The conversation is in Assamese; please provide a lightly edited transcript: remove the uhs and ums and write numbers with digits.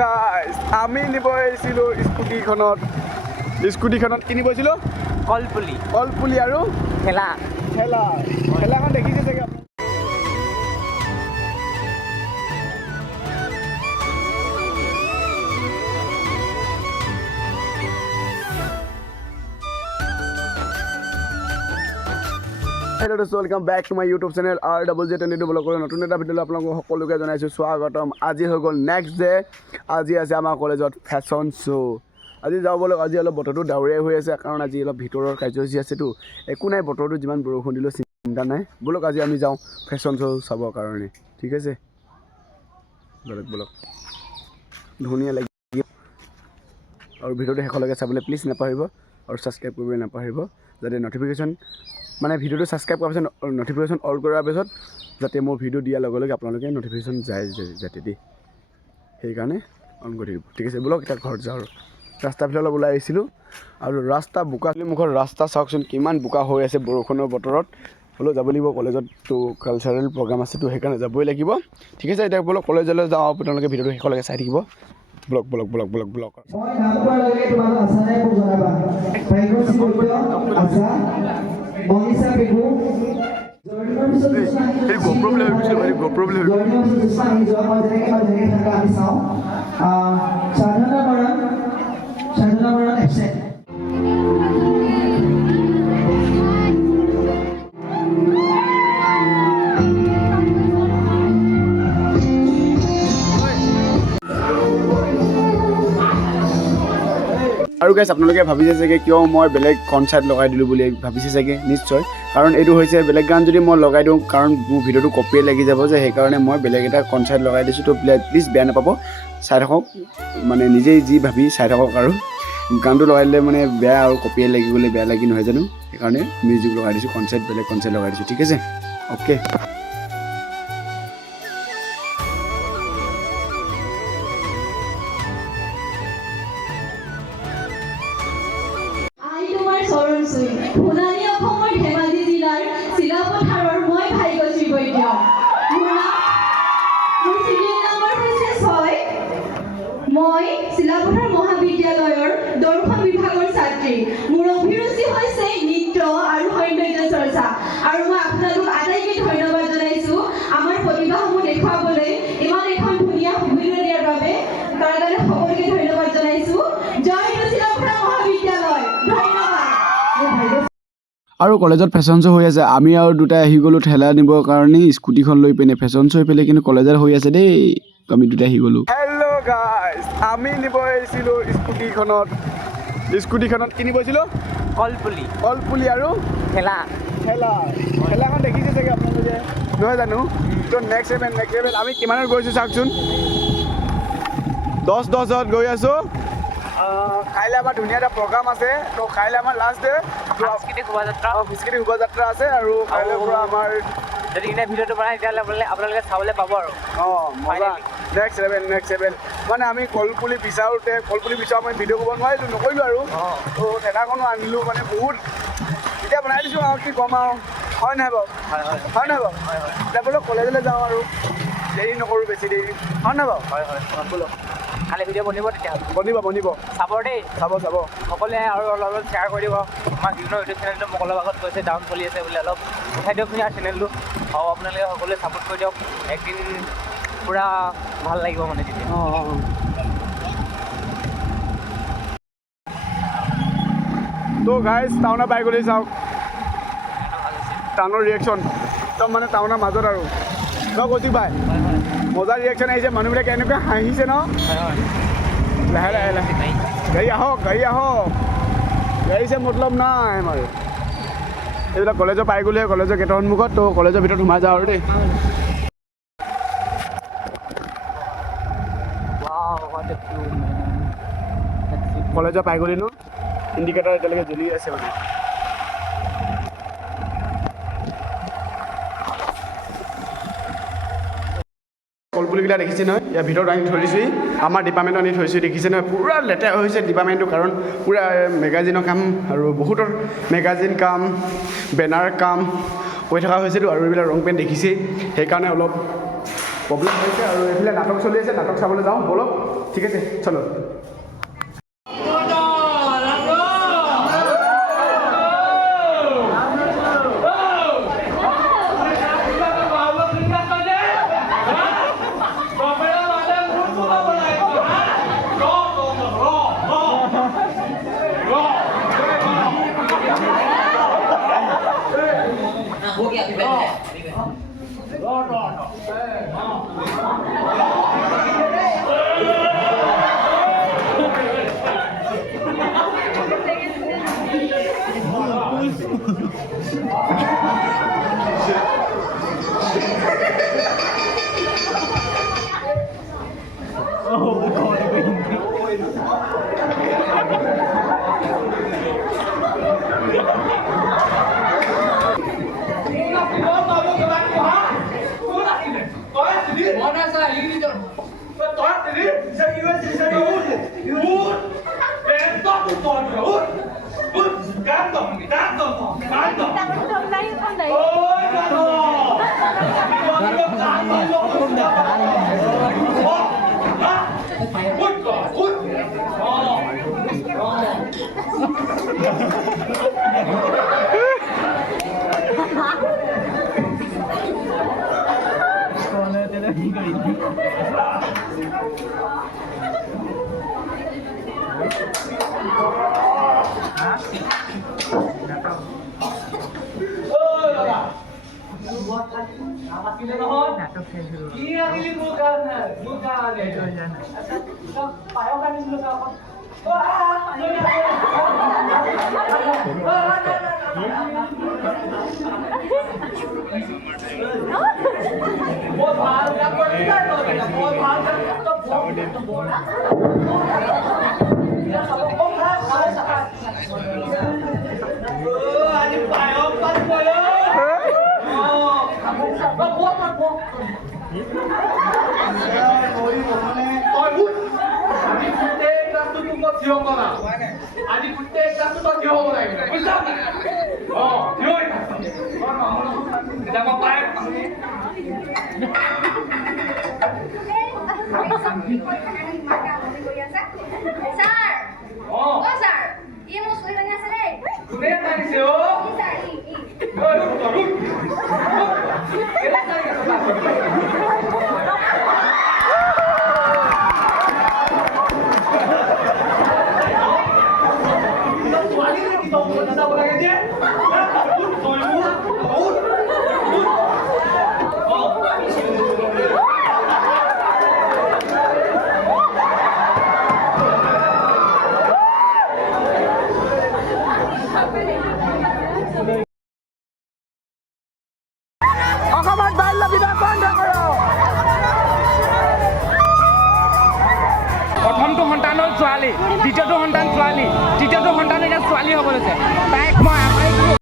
গাইজ আমি নিব আহিছিলোঁ স্কুটিখনত কি নিব আহিছিলোঁ কলপুলি আৰু ঠেলাখন দেখিছে চাগে আপুনি হেল্ল' দোস্ত welcome back to my YouTube channel RJJ22 ব্লগৰ নতুন এটা ভিডিঅ'লৈ আপোনালোকক সকলোকে জনাইছোঁ স্বাগতম। আজি হৈ গ'ল নেক্সট ডে। আজি আছে আমাৰ কলেজত ফেশ্বন শ্ব'। আজি যাওঁ বলক। আজি অলপ বতৰটো ডাৱৰীয়া হৈ আছে কাৰণ আজি অলপ ভিতৰৰ কাৰ্যসূচী আছেতো। একো নাই, বতৰটো যিমান বৰষুণ দিলেও চিন্তা নাই। বলক আজি আমি যাওঁ ফেশ্বন শ্ব' চাবৰ কাৰণে, ঠিক আছে? বলক ধুনীয়া লাগিব আৰু ভিডিঅ'টো শেষলৈকে চাবলৈ প্লিজ নাপাহৰিব আৰু ছাবস্ক্ৰাইব কৰিবলৈ নাপাহৰিব, যাতে ন'টিফিকেশ্যন মানে ভিডিঅ'টো ছাবস্ক্ৰাইব কৰাৰ পিছত ন'টিফিকেশ্যন অল কৰাৰ পিছত যাতে মোৰ ভিডিঅ' দিয়াৰ লগে লগে আপোনালোকে ন'টিফিকেশ্যন যায় যাতে দেই, সেইকাৰণে অন কৰি থাকিব, ঠিক আছে? বলক এতিয়া ঘৰত যাওঁ। আৰু ৰাস্তাফালে অলপ ওলাই আহিছিলোঁ আৰু ৰাস্তা বোকা, মুখৰ ৰাস্তা চাওকচোন কিমান বোকা হৈ আছে বৰষুণৰ বতৰত। হ'লেও যাব লাগিব, কলেজততো কালচাৰেল প্ৰগ্ৰাম আছেতো, সেইকাৰণে যাবই লাগিব, ঠিক আছে? এতিয়া বলক কলেজলৈ যাওঁ। আপোনালোকে ভিডিঅ'টো শেষলৈকে চাই থাকিব। Blog Monisa Pegu, Sadhana Maran absent. আৰু গাইজ আপোনালোকে ভাবিছে চাগে কিয় মই বেলেগ কনচাৰ্ট লগাই দিলোঁ বুলি ভাবিছে চাগে, নিশ্চয়। কাৰণ এইটো হৈছে বেলেগ গান যদি মই লগাই দিওঁ, কাৰণ মোৰ ভিডিঅ'টো কপিয়ে লাগি যাব যে, সেইকাৰণে মই বেলেগ এটা কনচাৰ্ট লগাই দিছোঁ। তো প্লিজ বেয়া নাপাব, চাই থাকক, মানে নিজেই যি ভাবি চাই থাকক। আৰু গানটো লগাই দিলে মানে বেয়া আৰু কপিয়ে লাগি গ'লে বেয়া লাগি নহয় জানো, সেইকাৰণে মিউজিক লগাই দিছোঁ, বেলেগ কনচাৰ্ট লগাই দিছোঁ, ঠিক আছে? অ'কে। সোণালী অসমৰ ধেমাজি জিলাৰ চিলাপথাৰৰ মই ভাগ্যশ্ৰী বৈদ্য। মোৰ চিৰিয়েল নম্বৰ হৈছে 6। মই চিলাপথাৰ মহাবিদ্যালয়ৰ দৰ্শন বিভাগৰ ছাত্ৰী। মোৰ অভিৰুচি হৈছে নৃত্য আৰু সৌন্দৰ্য চৰ্চা। আৰু মই আপোনালোক আটাইকে ধন্যবাদ জনাইছোঁ আমাৰ প্ৰতিভাসমূহ দেখুৱাবলৈ, ইমান এখন ধুনীয়া সুবিধা দিয়াৰ বাবে। তাৰ কাৰণে সকলোকে ধন্যবাদ জনাইছোঁ। জয় চিলাপথাৰ মহাবিদ্যালয়, ধন্যবাদ। আৰু কলেজত ফেশ্বন শ্ব' হৈ আছে। আমি আৰু দুটাই আহি গ'লোঁ ঠেলা নিবৰ কাৰণে, স্কুটিখন লৈ পিনে। ফেশ্বন শ্ব' হৈ পেলাই কিন্তু কলেজত হৈ আছে দেই, আমি দুটাই আহি গ'লোঁ। হেল্ল' গাইজ আমি নিব আহিছিলোঁ স্কুটিখনত কি নিব আহিছিলোঁ? কলপুলি আৰু ঠেলাখন দেখিছে চাগে আপোনালোকে, নহয় জানো? তো নেক্সট ইভেণ্ট আমি কিমানত গৈছোঁ চাওকচোন। 10 গৈ আছোঁ। কাইলৈ আমাৰ ধুনীয়া এটা প্ৰগ্ৰাম আছে। তো কাইলৈ আমাৰ লাষ্ট ডে সাংস্কৃতিক শোভাযাত্ৰা আছে। আৰু কাইলৈ পৰা আমাৰ যদি ভিডিঅ'টো বনাই তেতিয়াহ'লে আপোনালোকে চাবলৈ পাব আৰু মজা। নেক্সট লেভেল মানে আমি কলপুলি বিচাৰোঁ মই ভিডিঅ' কৰিব নকৰিলোঁ আৰু। তো ঠেলাখনো আনিলোঁ, মানে বহুত এতিয়া বনাই দিছোঁ আৰু কি ক'ম আৰু, হয় নহয় বাৰু? এতিয়া বোলো কলেজলৈ যাওঁ আৰু দেৰি নকৰোঁ, বেছি দেৰি, হয় নহয় বাৰু? হয় বোলো কালি ভিডিঅ' বনিব, তেতিয়াহ'লে বনিব চাব দেই, চাব সকলোৱে। আৰু অলপ শ্বেয়াৰ কৰি দিব। আমাৰ বিভিন্ন ইউটিউব চেনেলটো মোক অলপ আগত কৈছে ডাউন চলি আছে বুলি, অলপ উঠাই দিয়ক ইয়াৰ চেনেলটো। আৰু আপোনালোকে সকলোৱে ছাপোৰ্ট কৰি দিয়ক, একদিন পূৰা ভাল লাগিব মানে তেতিয়া। তো গাইজ টাউনৰ পাই গ'লেই চাওক, টাউনৰ ৰিয়েকশ্যন একদম মানে টাউনৰ মাজত আৰু ন গতি পাই মজা ৰিয়েকশ্যন আহিছে। মানুহবিলাকে এনেকুৱা হাঁহিছে ন। লাহে গাড়ী আহক গাড়ীছে মতলব নাই আমাৰ। এইবিলাক কলেজৰ পাই গ'লেহে, কলেজৰ গেটৰ সন্মুখত। তো কলেজৰ ভিতৰত সোমাই যাওঁ আৰু দেই। কলেজৰ পাই গ'লি নো, ইণ্ডিকেটাৰ এতিয়ালৈকে জ্বলি আছে মানে। কলপুলিকেইটা দেখিছে নহয়, ইয়াৰ ভিতৰত আনি থৈ দিছোঁ। আমাৰ ডিপাৰ্টমেণ্টত আনি থৈছোঁ, দেখিছে নহয়? পূৰা লেতেৰা হৈছে ডিপাৰ্টমেণ্টটো, কাৰণ পূৰা মেগাজিনৰ কাম আৰু বহুতৰ মেগাজিন কাম, বেনাৰ কাম হৈ থকা হৈছেতো। আৰু এইবিলাক ৰং পেণ্ট দেখিছেই, সেইকাৰণে অলপ প্ৰব্লেম হৈছে আৰু এইফালে নাটক চলি আছে নাটক চাবলৈ যাওঁ বলক ঠিক আছে চলো প্ৰথমটো সন্তান হ'ল ছোৱালী দ্বিতীয়টো সন্তান ছোৱালী তৃতীয়টো সন্তান এতিয়া ছোৱালী হ'ব লৈছে তাইক মই